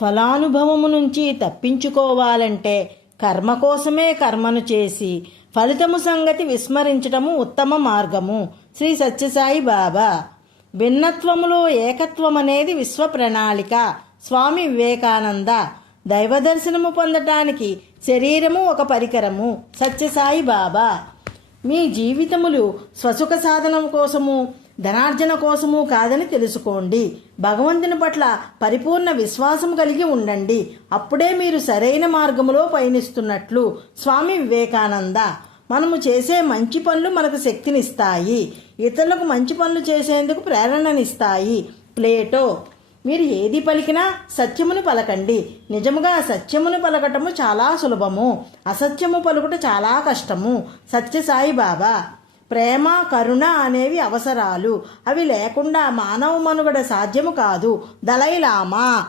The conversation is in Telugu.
ఫలానుభవము నుంచి తప్పించుకోవాలంటే కర్మ కోసమే కర్మను చేసి ఫలితము సంగతి విస్మరించటము ఉత్తమ మార్గము. శ్రీ సత్యసాయి బాబా. భిన్నత్వములో ఏకత్వమనేది విశ్వ ప్రణాళిక. స్వామి వివేకానంద. దైవ దర్శనము పొందటానికి శరీరము ఒక పరికరము. సత్యసాయి బాబా. మీ జీవితములు స్వసుఖ సాధనం కోసము ధనార్జన కోసము కాదని తెలుసుకోండి. భగవంతుని పట్ల పరిపూర్ణ విశ్వాసం కలిగి ఉండండి. అప్పుడే మీరు సరైన మార్గములో పయనిస్తున్నట్లు. స్వామి వివేకానంద. మనము చేసే మంచి పనులు మనకు శక్తినిస్తాయి, ఇతరులకు మంచి పనులు చేసేందుకు ప్రేరణనిస్తాయి. ప్లేటో. మీరు ఏది పలికినా సత్యమును పలకండి. నిజముగా సత్యమును పలకటము చాలా సులభము, అసత్యము పలుకుట చాలా కష్టము. సత్యసాయి బాబా. ప్రేమ కరుణ అనేవి అవసరాలు. అవి లేకుండా మానవ మనుగడ సాధ్యము కాదు. దలైలామా.